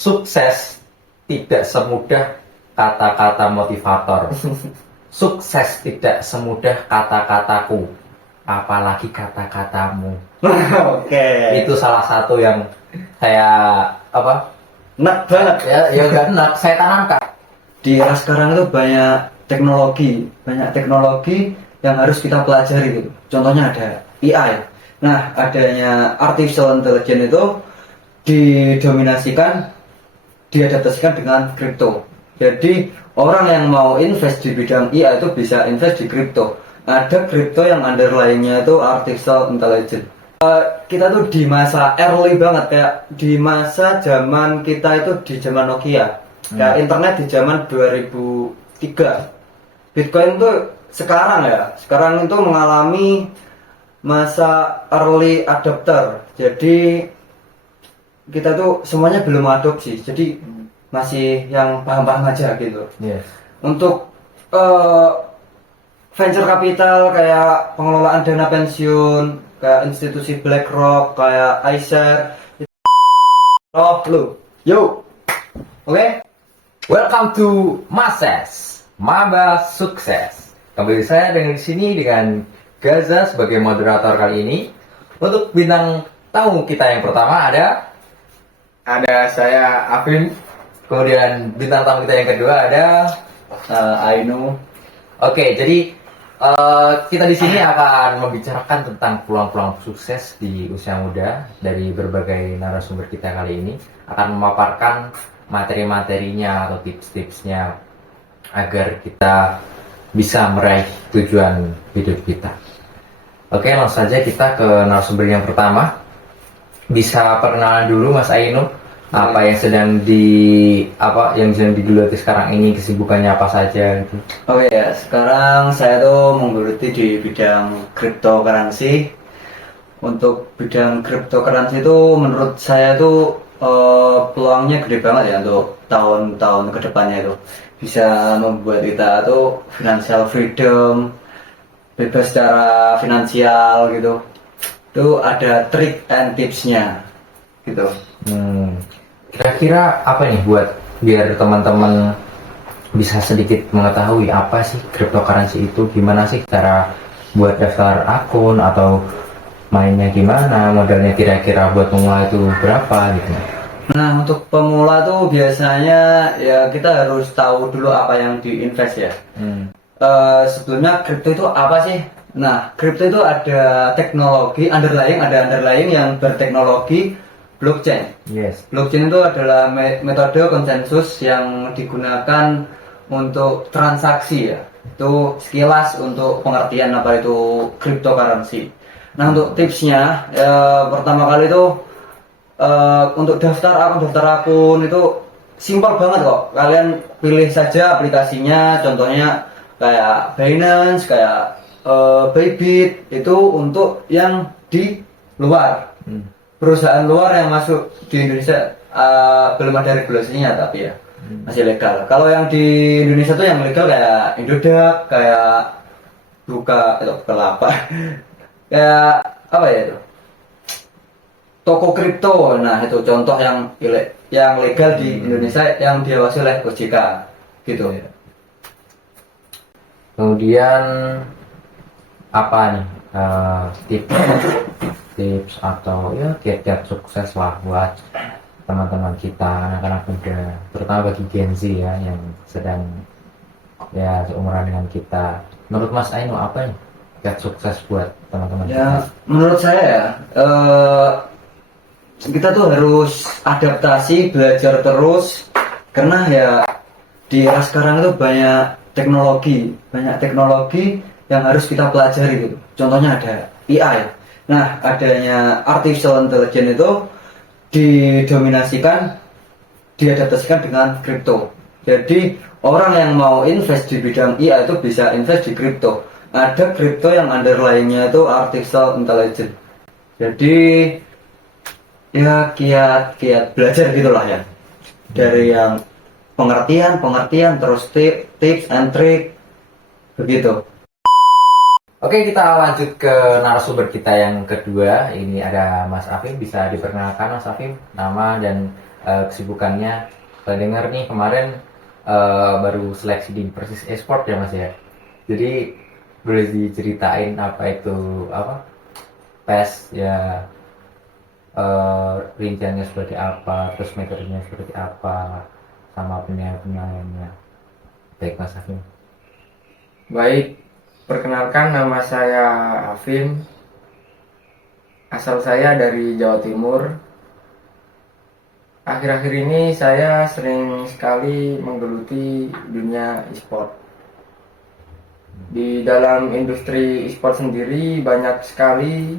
Sukses tidak semudah kata-kata motivator. Sukses tidak semudah kata-kataku, apalagi kata-katamu. Oke. Itu salah satu yang saya Enak banget. ya nggak enak, saya tanamkan. Di era sekarang itu banyak teknologi yang harus kita pelajari gitu. Contohnya ada AI. Nah, adanya artificial intelligence itu diadaptasikan dengan kripto. Jadi orang yang mau invest di bidang AI itu bisa invest di kripto. Ada kripto yang underlying-nya itu artificial intelligence. Kita tuh di masa early banget, kayak di masa zaman kita itu di zaman Nokia, kayak internet di zaman 2003. Bitcoin tuh sekarang itu mengalami masa early adopter. Jadi kita tuh semuanya belum adopsi, jadi masih yang paham-paham aja gitu. Yes. Untuk venture capital kayak pengelolaan dana pensiun, kayak institusi BlackRock, kayak iShares. Oh, lu. Yo. Oke. Welcome to Mases, Maba Sukses. Kembali saya dengan di sini dengan Gaza sebagai moderator kali ini. Untuk bintang tamu kita yang pertama ada saya Afim. Kemudian bintang tamu kita yang kedua ada Ainu. Oke, jadi kita di sini akan membicarakan tentang peluang-peluang sukses di usia muda dari berbagai narasumber kita kali ini, akan memaparkan materi-materinya atau tips-tipsnya agar kita bisa meraih tujuan hidup kita. Oke, langsung saja kita ke narasumber yang pertama. Bisa perkenalan dulu Mas Ainu, apa yang sedang digeluti sekarang ini, kesibukannya apa saja gitu. Oke ya, sekarang saya tuh menggeluti di bidang cryptocurrency. Untuk bidang cryptocurrency itu menurut saya tuh peluangnya gede banget ya untuk tahun-tahun kedepannya itu. Bisa membuat kita tuh financial freedom, bebas secara finansial gitu. Itu ada trik and tipsnya gitu. Kira-kira apa nih buat biar teman-teman bisa sedikit mengetahui apa sih cryptocurrency itu, gimana sih cara buat daftar akun atau mainnya gimana, modalnya kira-kira buat pemula itu berapa gitu. Nah, untuk pemula tuh biasanya ya kita harus tahu dulu apa yang diinvest ya. Sebelumnya kripto itu apa sih? Nah, kripto itu ada teknologi underlying yang berteknologi blockchain. Yes. Blockchain itu adalah metode konsensus yang digunakan untuk transaksi ya. Itu sekilas untuk pengertian apa itu cryptocurrency. Nah, untuk tipsnya pertama kali itu untuk daftar akun itu simpel banget kok. Kalian pilih saja aplikasinya, contohnya kayak Binance, kayak Bybit, itu untuk yang di luar. Perusahaan luar yang masuk di Indonesia belum ada regulasinya tapi ya masih legal. Kalau yang di Indonesia tuh yang legal kayak Indodax, kayak Bukalapak, kayak apa ya itu? Toko kripto. Nah, itu contoh yang legal di Indonesia yang diawasi oleh OJK gitu. Kemudian apa nih tips atau ya kiat-kiat sukses lah buat teman-teman kita, anak-anak muda, terutama bagi Gen Z ya yang sedang ya seumuran dengan kita. Menurut Mas Ainu apa nih kiat sukses buat teman-teman Ya, kita? menurut saya ya kita tuh harus adaptasi, belajar terus, karena ya di era sekarang itu banyak teknologi yang harus kita pelajari gitu. Contohnya ada AI. Nah, adanya artificial intelligence itu diadaptasikan dengan kripto. Jadi orang yang mau invest di bidang AI itu bisa invest di kripto. Ada kripto yang underlying-nya itu artificial intelligence. Jadi ya kiat belajar gitulah ya, dari yang pengertian terus tips and trick begitu. Oke, kita lanjut ke narasumber kita yang kedua. Ini ada Mas Afim. Bisa diperkenalkan Mas Afim, nama dan kesibukannya. Saya dengar nih kemarin baru seleksi di Persis Esport ya Mas ya. Jadi boleh diceritain apa itu apa PES ya, rinciannya seperti apa, terus metodenya seperti apa, sama penilaian-penilaiannya. Baik Mas Afim. Baik, perkenalkan nama saya Afim. Asal saya dari Jawa Timur. Akhir-akhir ini saya sering sekali menggeluti dunia e-sport. Di dalam industri e-sport sendiri banyak sekali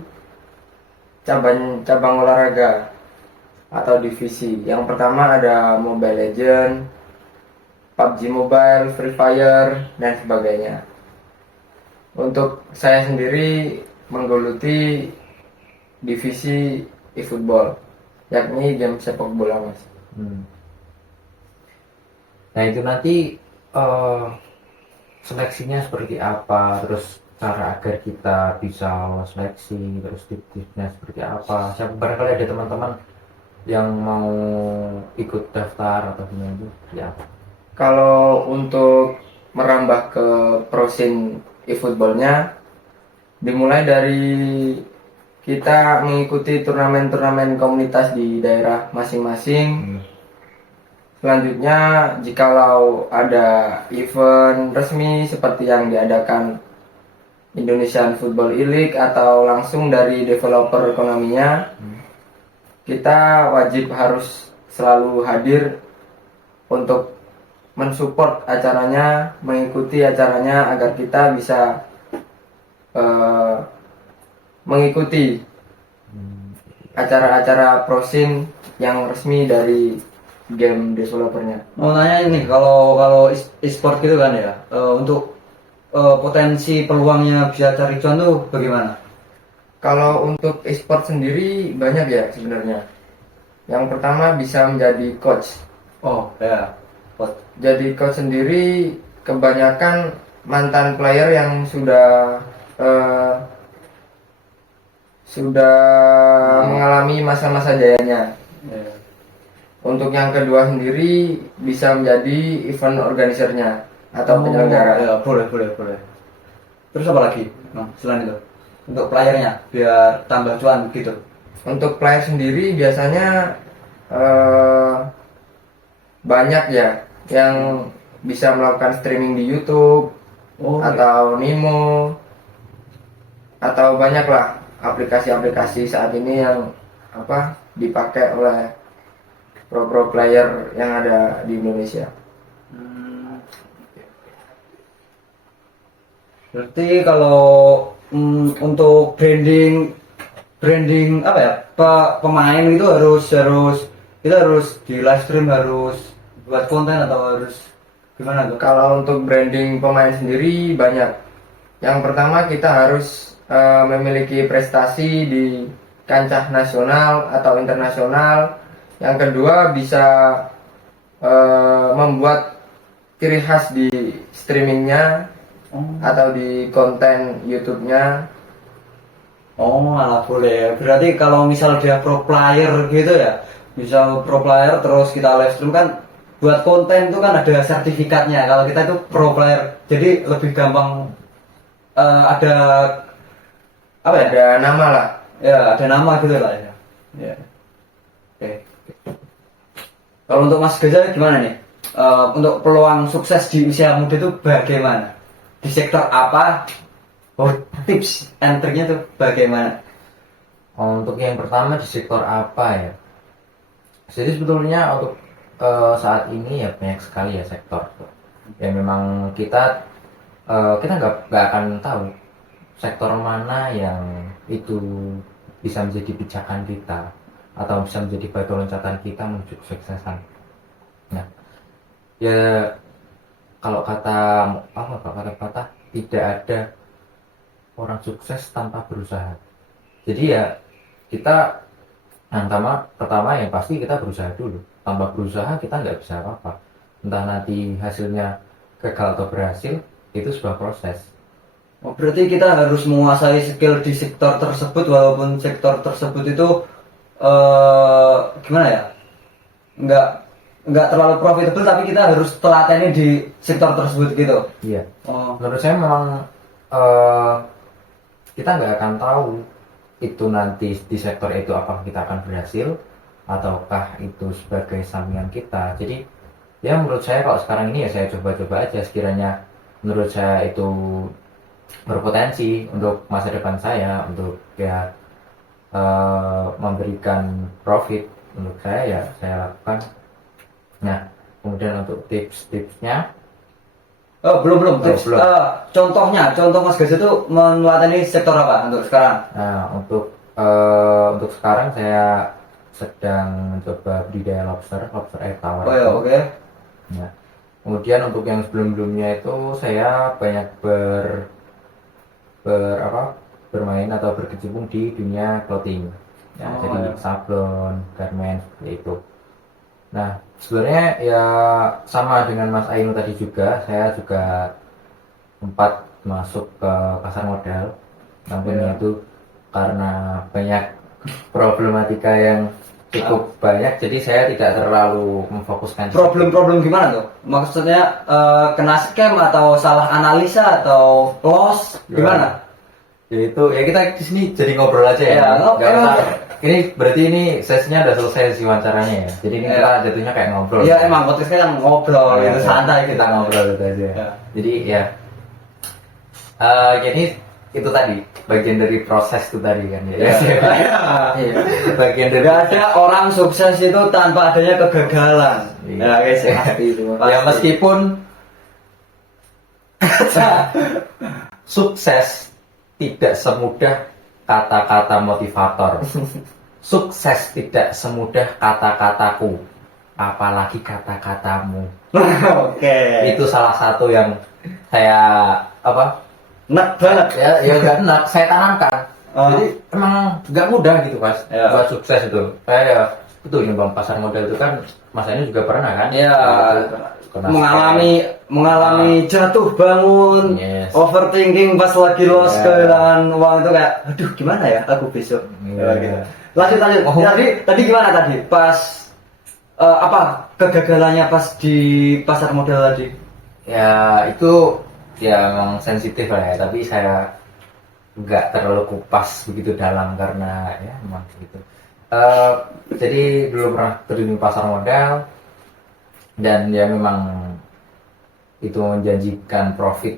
cabang olahraga atau divisi. Yang pertama ada Mobile Legends, PUBG Mobile, Free Fire, dan sebagainya. Untuk saya sendiri menggeluti divisi e-football, yakni game sepak bola Mas. Nah itu nanti seleksinya seperti apa, terus cara agar kita bisa lolos seleksi, terus tips-tipsnya seperti apa. Siapa barangkali ada teman-teman yang mau ikut daftar atau gimana itu ya. Kalau untuk merambah ke pro scene e-footballnya, dimulai dari kita mengikuti turnamen-turnamen komunitas di daerah masing-masing. Selanjutnya, jikalau ada event resmi seperti yang diadakan Indonesian Football E-League atau langsung dari developer ekonominya, kita wajib harus selalu hadir untuk mensupport acaranya, mengikuti acaranya agar kita bisa mengikuti acara-acara pro scene yang resmi dari game developernya. Mau nanya ini, kalau e-sport gitu kan ya, untuk potensi peluangnya bisa cari cuan tuh bagaimana? Kalau untuk e-sport sendiri banyak ya sebenarnya. Yang pertama bisa menjadi coach. Oh ya, Jadi coach sendiri kebanyakan mantan player yang sudah mengalami masa-masa jayanya. ya. Untuk yang kedua sendiri bisa menjadi event organisernya atau penyelenggara. Ya, boleh. Terus apa lagi? Nah, selain itu, untuk playernya biar tambah cuan gitu. Untuk player sendiri biasanya banyak ya yang bisa melakukan streaming di YouTube atau Nimo, atau banyaklah aplikasi-aplikasi saat ini yang dipakai oleh pro player yang ada di Indonesia. Berarti kalau untuk branding apa ya, pemain itu harus kita harus di live stream, harus buat konten atau harus gimana tuh? Kalau untuk branding pemain sendiri banyak. Yang pertama kita harus memiliki prestasi di kancah nasional atau internasional. Yang kedua bisa membuat ciri khas di streamingnya atau di konten YouTube-nya. Oh, malah boleh. Berarti kalau misal dia pro player gitu ya, misal pro player terus kita live stream kan, buat konten itu kan ada sertifikatnya. Kalau kita itu pro player, jadi lebih gampang ada apa ya? Ada nama lah. Ya, ada nama gitu lah ya. Ya. Oke. Kalau untuk Mas Geza gimana nih? Untuk peluang sukses di usia muda itu bagaimana? Di sektor apa? Oh, tips and triknya tuh bagaimana? Untuk yang pertama di sektor apa ya? Jadi sebetulnya untuk saat ini ya banyak sekali ya sektor. Ya memang kita nggak akan tahu sektor mana yang itu bisa menjadi pijakan kita atau bisa menjadi batu loncatan kita menuju kesuksesan. Nah, ya kalau kata tidak ada orang sukses tanpa berusaha. Jadi ya kita pertama yang pasti kita berusaha dulu. Tanpa berusaha kita nggak bisa apa-apa. Entah nanti hasilnya gagal atau berhasil, itu sebuah proses. Oh, berarti kita harus menguasai skill di sektor tersebut, walaupun sektor tersebut itu gimana ya? nggak terlalu profitable, tapi kita harus telateni di sektor tersebut gitu. Iya. Oh. Menurut saya memang kita nggak akan tahu itu nanti di sektor itu apakah kita akan berhasil ataukah itu sebagai sampingan kita. Jadi ya menurut saya kalau sekarang ini ya saya coba-coba aja, sekiranya menurut saya itu berpotensi untuk masa depan saya untuk ya memberikan profit, menurut saya ya saya lakukan. Nah kemudian untuk tips-tipsnya Belum tips. belum. Contoh Mas Gaza itu menelateni sektor apa untuk sekarang? Nah, untuk sekarang saya sedang mencoba budidaya lobster air tawar. Oh ya, oke. Nah, kemudian untuk yang sebelum-sebelumnya itu saya banyak bermain atau berkecimpung di dunia clothing. Ya, Oh, jadi ya. sablon, garment seperti itu. Nah, sebenarnya ya sama dengan Mas Ainu tadi juga, saya juga sempat masuk ke pasar modal. Namun Ya. itu karena banyak problematika yang cukup banyak, jadi saya tidak terlalu memfokuskan. Problem gimana tuh? Maksudnya kena scam atau salah analisa atau loss gimana? Ya itu ya kita di sini jadi ngobrol aja ya. Ya, Nggak emang. usah. Ini berarti ini sesinya udah selesai sesi wawancaranya ya. Jadi ini Ya. kita jatuhnya kayak ngobrol. Iya emang podcastnya kan ngobrol Ya, gitu, ya. santai gitu. Kita ngobrol gitu aja. Ya. Jadi ya jadi itu tadi bagian dari proses itu tadi kan ya. Iya. Bagian dari Gak ada orang sukses itu tanpa adanya kegagalan. Iya. Ya guys, pasti itu. Ya meskipun sukses tidak semudah kata-kata motivator. Sukses tidak semudah kata-kataku, apalagi kata-katamu. Oke. Itu salah satu yang saya Nek banget. ya nggak enak saya tanamkan. Oh. Jadi emang nggak mudah gitu mas Ya. buat sukses itu. Saya ya betul ini bang, pasar modal itu kan mas ini juga pernah kan? Ya, Kena mengalami jatuh bangun, Yes. overthinking pas lagi loss, Ya. kehilangan uang itu kayak, aduh gimana ya aku besok. Iya. Ya, gitu. Lanjut. Oh. Tadi gimana tadi? Pas apa kegagalannya pas di pasar modal tadi? Ya itu ya emang sensitif lah ya, tapi saya nggak terlalu kupas begitu dalam karena ya emang gitu. Jadi dulu pernah terjun di pasar modal dan ya memang itu menjanjikan profit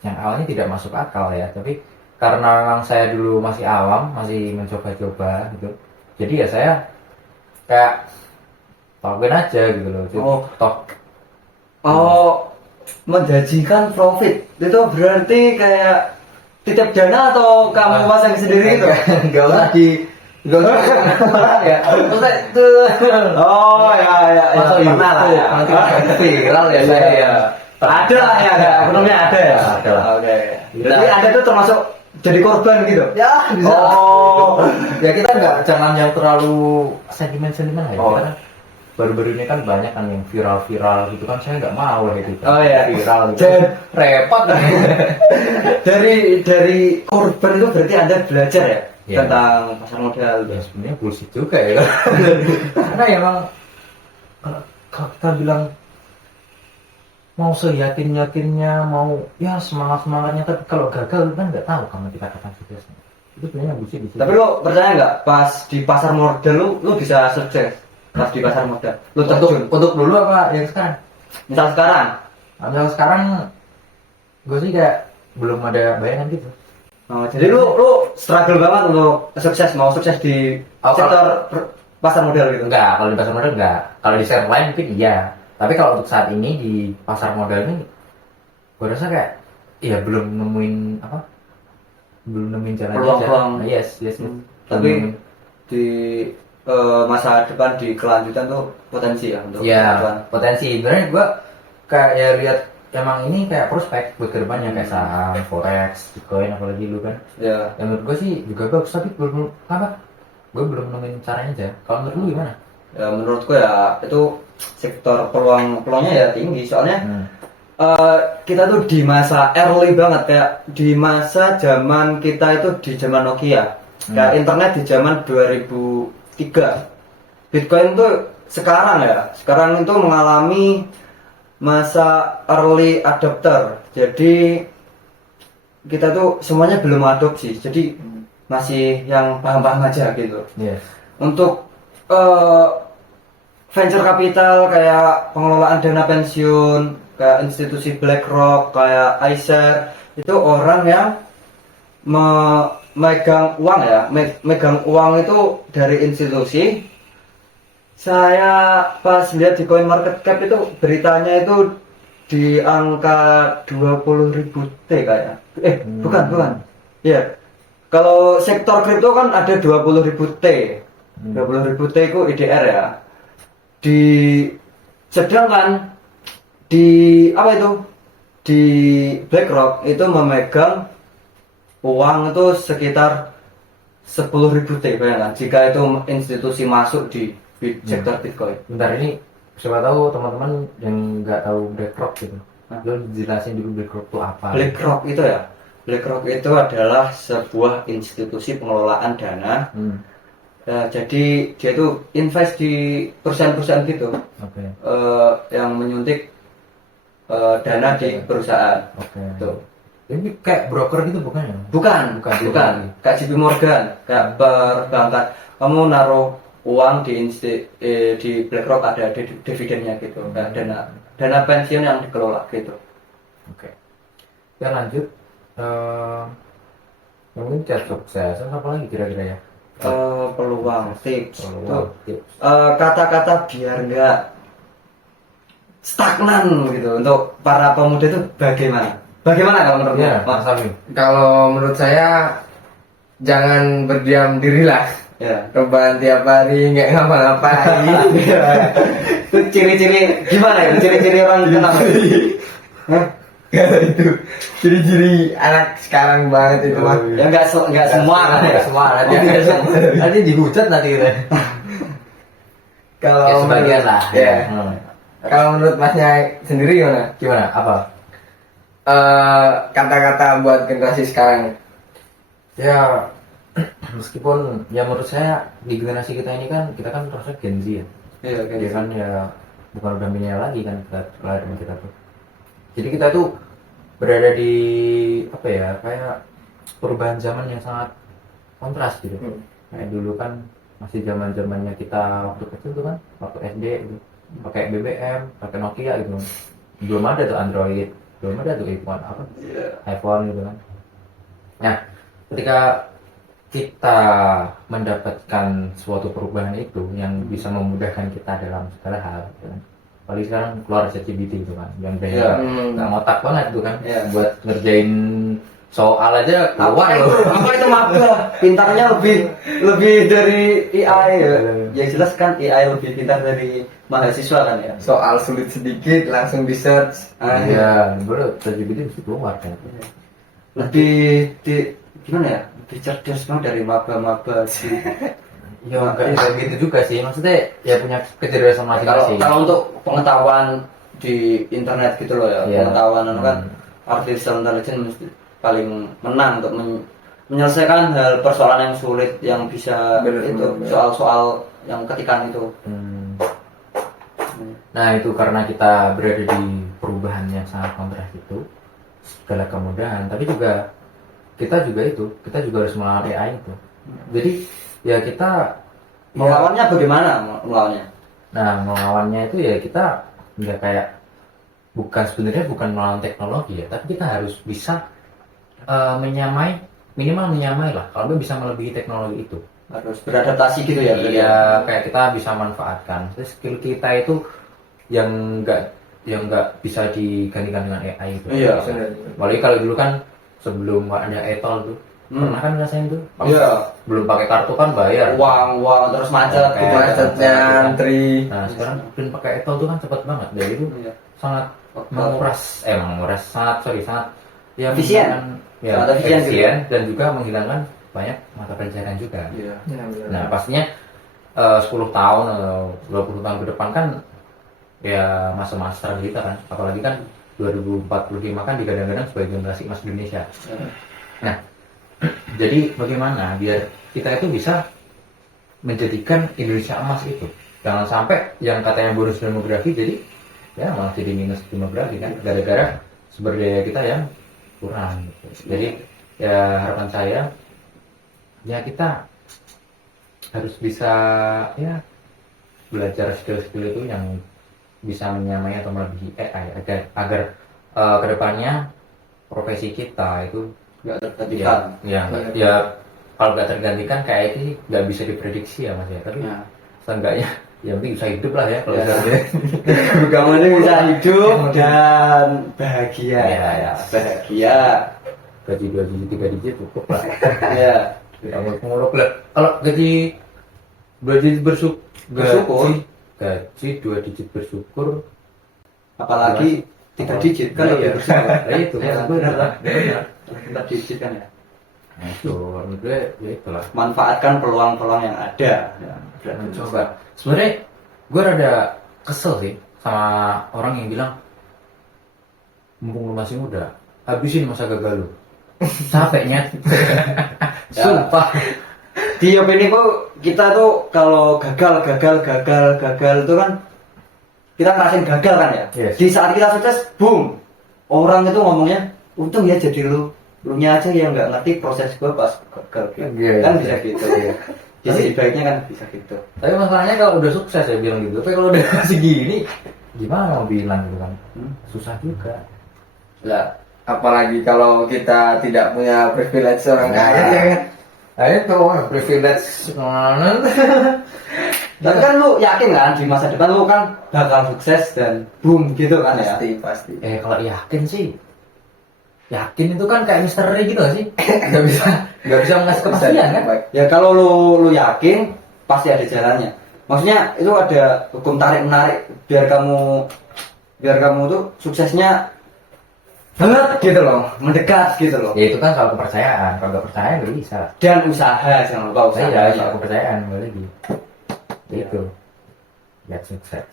yang awalnya tidak masuk akal ya, tapi karena memang saya dulu masih awam, masih mencoba-coba gitu, jadi ya saya kayak lakuin aja gitu loh. Oh. Toh Oh, menjanjikan profit itu berarti kayak titip dana atau kamu pasang sendiri gitu? Nggak usah nggak usah ya. Nggak usah itu. Oh ya, Masuk pernah lah ya. nanti viral ya saya ya. Ada lah ya, ekonominya ada ya. Ada lah. Oke. Jadi Anda tuh termasuk jadi korban gitu? Ya bisa. Oh. Ya kita jangan yang terlalu sentimen lah ya. Oh. Kita kan baru-baru ini kan banyak kan yang viral gitu kan, saya nggak mau ya gitu. Oh ya. Viral gitu. Dan- Repot kan. dari korban itu berarti Anda belajar ya, Iya. tentang pasar modal. Ya sebenarnya bullshit juga ya kan. Karena emang kalau kita bilang mau seyakin-yakinnya, mau ya semangat-semangatnya, tapi kalau gagal kan nggak tahu kamu kita kapan suksesnya. Itu sebenarnya bullshit di situ. Tapi lo percaya nggak pas di pasar modal lu bisa sukses pas di pasar modal? Lu terjun. untuk dulu apa yang sekarang? Misal sekarang. Yang sekarang gue sih kayak belum ada bayangan gitu. Oh, jadi lu struggle banget untuk sukses, mau sukses di Oh, sektor pasar modal gitu. Enggak, kalau di pasar modal enggak. Kalau di sektor lain mungkin iya. Tapi kalau untuk saat ini di pasar modal ini, gue rasa kayak ya belum nemuin jalan Peluang-peluang. aja. Nah, yes. Tapi di masa depan di kelanjutan tuh potensi ya untuk ya kemajuan. potensi. Sebenarnya gue kayak ya lihat emang ini kayak prospek buat kedepannya kayak saham, forex, bitcoin apalagi dulu kan. Ya. Yang menurut gue sih juga bagus, tapi belum gue belum nemuin caranya aja. Kalau menurut lu gimana? Ya menurutku ya itu sektor peluangnya ya tinggi soalnya kita tuh di masa early banget, kayak di masa zaman kita itu di zaman Nokia, kayak internet di zaman 2003. Bitcoin tuh sekarang itu mengalami masa early adopter. Jadi kita tuh semuanya belum adopsi, jadi masih yang paham-paham aja gitu. Yes. Untuk venture capital kayak pengelolaan dana pensiun, kayak institusi BlackRock, kayak iShare, itu orang yang megang uang ya, megang uang itu dari institusi. Saya pas lihat di CoinMarketCap itu beritanya itu di angka 20.000 T kayak. Bukan. Iya. Kalau sektor kripto kan ada 20.000 T. 20.000 T itu IDR ya. Sedangkan di apa itu? Di BlackRock itu memegang uang itu sekitar 10.000 T, bayangkan jika itu institusi masuk di sektor Bitcoin. Bentar, ini siapa tahu teman-teman yang nggak tahu BlackRock gitu. Lo jelasin dulu BlackRock itu apa? BlackRock itu ya, BlackRock itu adalah sebuah institusi pengelolaan dana. Ya, jadi dia itu invest di perusahaan-perusahaan gitu, Oke. yang menyuntik dana di perusahaan. Oke. Tuh. Ini kayak broker gitu bukan ya? Bukan. Kayak JP Morgan, kayak perbankan. Kamu naruh uang di BlackRock ada dividennya gitu, kayak dana pensiun yang dikelola gitu. Oke. Ya lanjut. Mungkin chat sukses apa lagi kira-kira ya? Peluang, tips. Peluang, tips. Kata-kata biar nggak stagnan gitu untuk para pemuda itu bagaimana? Bagaimana kalau menurut Ya, Mas? Mas Ami. Kalau menurut saya jangan berdiam dirilah. Ya. Rebahan tiap hari nggak ngapa-ngapain. Itu ciri-ciri gimana ya? Ciri-ciri orang kenapa? Hah? Kalau itu ciri-ciri anak sekarang banget itu mah. Ya nggak semua kan ya. Semua nanti dihujat nanti gitu. Kalau Ya, sebagian menurut- lah. Ya. Hmm. Kalau menurut Masnya sendiri gimana? Gimana? Apa? Kata-kata buat generasi sekarang. Ya meskipun ya menurut saya di generasi kita ini kan kita kan terusnya Gen Z ya. Iya, Dia kan ya bukan udah milenial lagi kan kelahiran kita tuh. Jadi kita tuh berada di apa ya, kayak perubahan zaman yang sangat kontras gitu. Kayak dulu kan masih zaman-zamannya kita waktu kecil tuh kan, waktu SD gitu. Pakai BBM, pakai Nokia gitu. Belum ada tuh Android, belum ada tuh iPhone gitu kan. Nah, ketika kita mendapatkan suatu perubahan itu yang bisa memudahkan kita dalam segala hal gitu kan. Apalagi sekarang keluar ChatGPT gitu kan, yang udah nggak ngotak banget tuh kan, buat ngerjain soal aja keluar loh. Apa itu maba? Pintarnya lebih dari AI ya. Ya jelas kan AI lebih pintar dari mahasiswa kan ya. Soal sulit sedikit langsung di search. Iya, baru ChatGPT mesti keluar kan. Gimana ya? Lebih cerdas banget dari maba-maba sih. Ya nggak gitu juga sih, maksudnya ya punya kecerdasan masing-masing. Kalau untuk pengetahuan di internet gitu loh ya, Iya. pengetahuan kan artificial intelligence mesti paling menang untuk menyelesaikan hal persoalan yang sulit yang bisa Bener. soal-soal yang ketikan itu. Nah itu karena kita berada di perubahan yang sangat kontras itu, segala kemudahan, tapi juga kita juga harus melawan AI itu. Jadi ya kita Melawannya bagaimana melawannya? Nah melawannya itu ya kita nggak kayak sebenarnya bukan melawan teknologi ya, tapi kita harus bisa minimal menyamai lah, kalau nggak bisa melebihi teknologi itu. Harus beradaptasi gitu ya. Iya, kayak kita bisa manfaatkan. Terus skill kita itu yang nggak bisa digantikan dengan AI itu. Iya. Apalagi kalau dulu kan sebelum ada e-tol tuh, pernah kan ngerasain tuh? Iya. Belum pakai kartu kan bayar. Uang terus macet Kayak gitu. Macetnya antri. Nah sekarang pun pakai e-tol tuh kan cepet banget. Jadi itu Iya. sangat sangat ya Efisien. menghilangkan- ya, Sangat efisien efisien dan juga menghilangkan banyak mata pelajaran juga. Iya. Ya, benar. Nah pastinya 10 tahun atau 20 tahun ke depan kan ya masa-masa kita kan, apalagi kan 2045 kan digadang-gadang sebagai generasi emas Indonesia. Nah jadi bagaimana biar kita itu bisa menjadikan Indonesia emas itu jangan sampai yang katanya bonus demografi jadi ya malah jadi minus demografi kan, gara-gara sumber daya kita yang kurang gitu. Jadi ya harapan saya ya kita harus bisa ya belajar skill-skill itu yang bisa menyamai atau melebihi AI agar kedepannya profesi kita itu nggak tergantikan. ya kalau nggak tergantikan kayak ini nggak bisa diprediksi ya mas ya, tapi Ya. seenggaknya yang penting bisa hidup lah ya kalau Ya. misalnya. Programnya bisa hidup dan bahagia. Ya. Bahagia. Gaji 2 digit 3 digit cukup lah. Ya. Tidak muluk-muluk lah. Kalau gaji 2 digit Bersyukur. gaji 2 digit bersyukur, Apalagi 3 digit kan Iya. lebih bersyukur. Nah, itu Ya, kan benar. benar. 3 digit kan ya. Nah, itu menurut gue ya itulah. Manfaatkan peluang-peluang yang ada. Ya, Coba. Sebenarnya gue rada kesel sih sama orang yang bilang mumpung lu masih muda, habisin masa gagal lu. Capeknya. Sumpah. Di opini ku kita tuh kalau gagal itu kan kita ngerasain gagal kan ya. Yes. Di saat kita sukses, boom, orang itu ngomongnya untung ya jadi lu nya aja yang nggak ngerti proses gua pas gagal gitu. Iya, Kan iya. bisa gitu ya. Di sisi baiknya kan bisa gitu. Tapi masalahnya kalau udah sukses ya bilang gitu. Tapi kalau udah masih gini, gimana mau bilang gitu kan? Susah juga. Lah, Apalagi kalau kita tidak punya privilege orang Nah. kaya ya kan. Nah itu privilege mana? tapi kan lu yakin kan di masa depan lu kan bakal sukses dan boom gitu kan ya. Pasti. Kalau yakin sih, yakin itu kan kayak misteri gitu gak sih? Gak bisa ngasih kepastian kan? Ya kalau lu yakin pasti ada jalannya. Maksudnya itu ada hukum tarik menarik biar kamu tuh suksesnya banget gitu loh, mendekat gitu loh. Ya itu kan soal kepercayaan. Kalau nggak percaya nggak bisa. Dan usaha jangan lupa usaha. Iya, soal kepercayaan boleh lagi. Itu. Get sukses.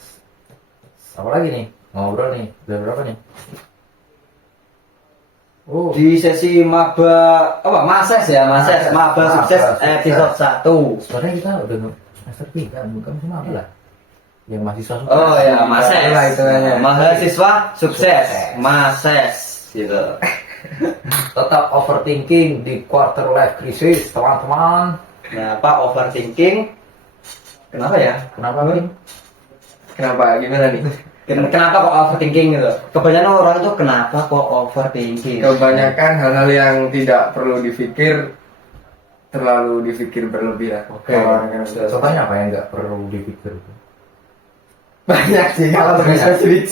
Apa lagi nih? Ngobrol nih. Udah berapa nih? Oh, Di sesi Mases ya, Maba sukses episode 1. sebenarnya kita udah semester 3, bukan cuma apa lah. Yang mahasiswa sukses. Oh ya, Mases. Itulah hitungannya. Mahasiswa sukses. Mases gitu. Tetap overthinking di quarter life crisis, teman-teman. Nah, Pak overthinking. Kenapa ya? Kenapa, Bim? Kenapa? Gimana nih? Kenapa kok overthinking gitu? Kebanyakan orang itu kenapa kok overthinking? Kebanyakan hal-hal yang tidak perlu terlalu dipikir berlebih lah. Oke. Orang yang sudah Contohnya apa yang nggak perlu dipikir? banyak sih kalau bisa sulit.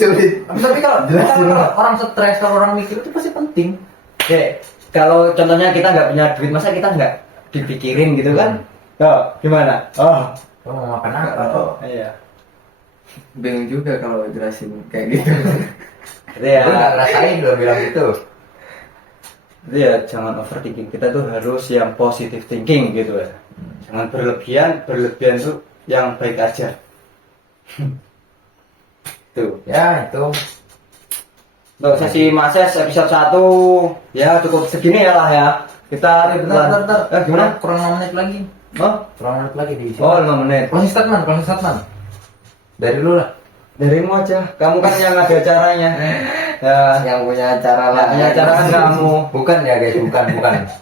Tapi kalau Jelasin kalau lah. orang stres, kalau orang mikir itu pasti penting. Oke, kalau contohnya kita nggak punya duit, masa kita nggak dipikirin gitu kan? Oh, gimana? Oh, Lo mau makan apa? iya. Bingung juga kalau jelasin kayak gitu. Jadi ya, Gue nggak ngerasain lo bilang gitu. jadi ya jangan overthinking. Kita tuh harus yang positive thinking gitu ya. Jangan berlebihan tuh yang baik aja. Tuh. Ya itu. Untuk sesi Mases episode 1 ya cukup segini ya lah ya. Kita Bentar. gimana? Kurang 5 menit lagi. Oh, Kurang 5 menit lagi di sini. oh 5 menit. Closing statement. Dari lu lah. Darimu aja. Kamu kan yang ada acaranya. Ya, Yang punya acara lah. punya acara kan kamu. Bukan ya guys, bukan.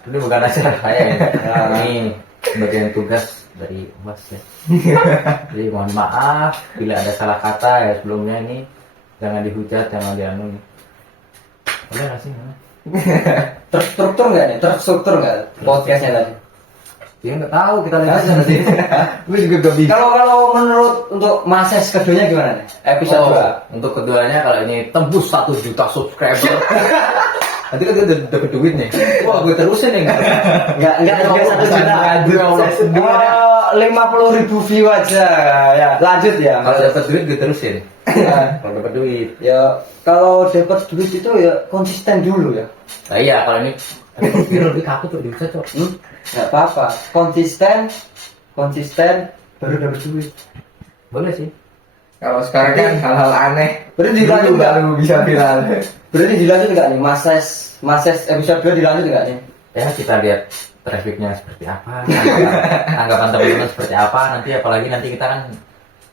Ini bukan acara saya ya. Ya. Ini bagian tugas dari Mas ya. Jadi mohon maaf bila ada salah kata ya sebelumnya ini, jangan dihujat, jangan dianu. Boleh nggak sih? Terstruktur nggak nih? Terstruktur nggak podcastnya tadi? Dia nggak tahu, kita lihat aja nanti. Gue juga gak bisa. Kalau menurut untuk Mases keduanya gimana nih? Episode 2. Untuk keduanya kalau ini tembus 1 juta subscriber. Nanti kan dia udah dapet duit nih. Wah gue terusin nih. Enggak juga 1 juta. 50.000 view aja ya. Lanjut ya. Kalau dapet duit gue terusin. Kalau dapet duit. Ya kalau dapat duit itu ya konsisten dulu ya. Nah iya kalau ini viral di kaku tuh bisa cok. Nggak apa-apa. Konsisten baru dapat duit. Boleh sih. Kalau sekarang kan hal-hal aneh. Berarti dilanjut nggak? baru bisa viral. Berarti dilanjut nggak nih? Mases episode 2 dilanjut nggak nih? Ya kita lihat trafficnya seperti apa, tanggapan teman-teman seperti apa nanti, apalagi nanti kita kan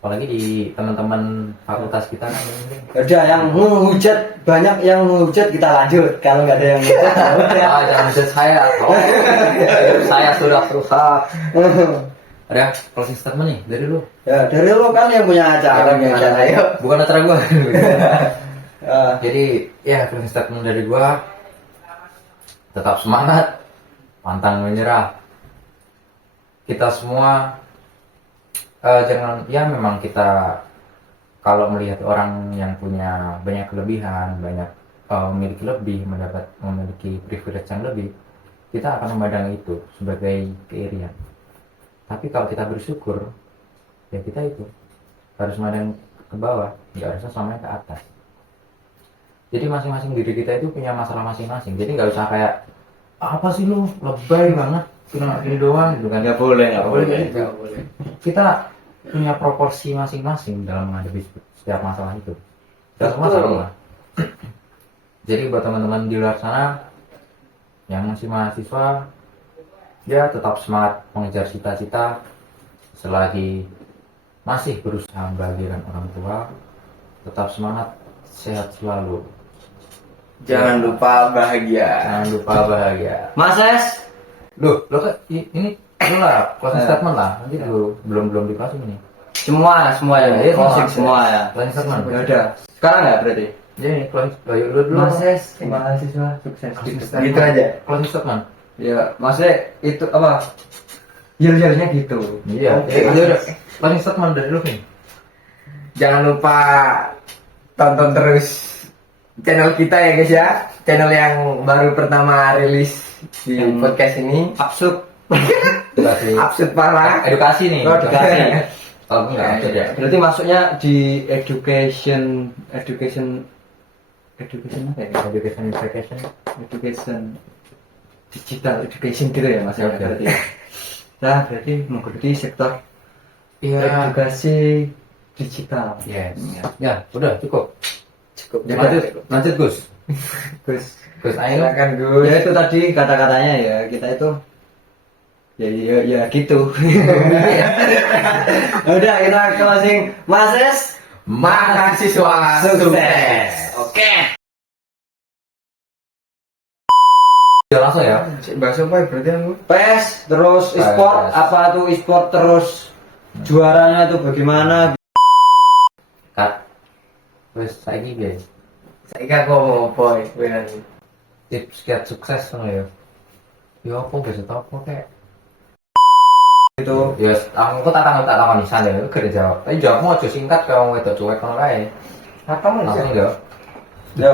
apalagi di teman-teman fakultas kita kan ini. Udah yang menghujat, banyak yang menghujat, kita lanjut. Kalau nggak ada yang menghujat, ya udah. Jangan hujat saya. Hidup saya sudah rusak. Ada closing statement nih dari lu. Ya dari lo kan yang punya acara gimana? Ayo. Bukan acara gua. Ya. Jadi ya closing statement dari gua, tetap semangat, pantang menyerah. Kita semua jangan, ya memang kita kalau melihat orang yang punya banyak kelebihan, banyak memiliki lebih, memiliki privilege yang lebih, kita akan memandang itu sebagai keirian. Tapi kalau kita bersyukur, ya kita itu harus memandang ke bawah, nggak harusnya selamanya ke atas. Jadi masing-masing diri kita itu punya masalah masing-masing. Jadi nggak usah kayak apa sih lu lebay banget, cuma gini doang, gitu kan? Nggak boleh, nggak boleh. Nggak boleh. Kita punya proporsi masing-masing dalam menghadapi setiap masalah itu. Kita semua sama. Jadi buat teman-teman di luar sana yang masih mahasiswa, ya tetap semangat mengejar cita-cita selagi masih berusaha membahagiakan orang tua. Tetap semangat, sehat selalu. Jangan lupa bahagia. Jangan lupa bahagia. Mas Es, Loh, lo kan ini lu lah, closing statement lah. Nanti dulu belum di closing ini. semua ya, Iya, closing semua. semua ya. Closing statement. Ya udah. Sekarang nggak berarti? Jadi ini closing, ayo lu dulu. Mas Es, mahasiswa sukses. Gitu aja. Closing statement. Ya, maksudnya itu apa? Yel-yelnya gitu. Iya. Oke, Iya udah. Closing statement dari lu nih. Jangan lupa tonton terus channel kita ya guys ya. Channel yang baru pertama rilis di podcast ini. Absurd. Edukasi. Absurd parah. Edukasi nih. Oh, edukasi. Kalau enggak absurd ya. Berarti masuknya di education apa ya? Education digital education gitu ya mas ya Oke. berarti. Nah berarti menggeluti sektor Iya. edukasi digital. Yes. Ya, udah cukup. Cukup. Lanjut Gus. Gus. Gus ayo. Silakan Gus. Ya itu tadi kata-katanya ya kita itu ya gitu. Udah kita closing Mas Es. Mahasiswa sukses. Oke. Ya langsung ya. Bahasa apa ya berarti aku? PES terus e-sport PES. apa tuh e-sport terus juaranya tuh bagaimana? Cut. Wes saiki guys. Saiki aku mau poin benar. Tips kiat sukses ngono ya. Ya apa bisa tau apa kayak. Itu Ya aku tak takon nisan ya, kerja jawab. Tapi jawabmu aja singkat kayak wong wedok cuek ngono kae. Apa Langsung ya. ya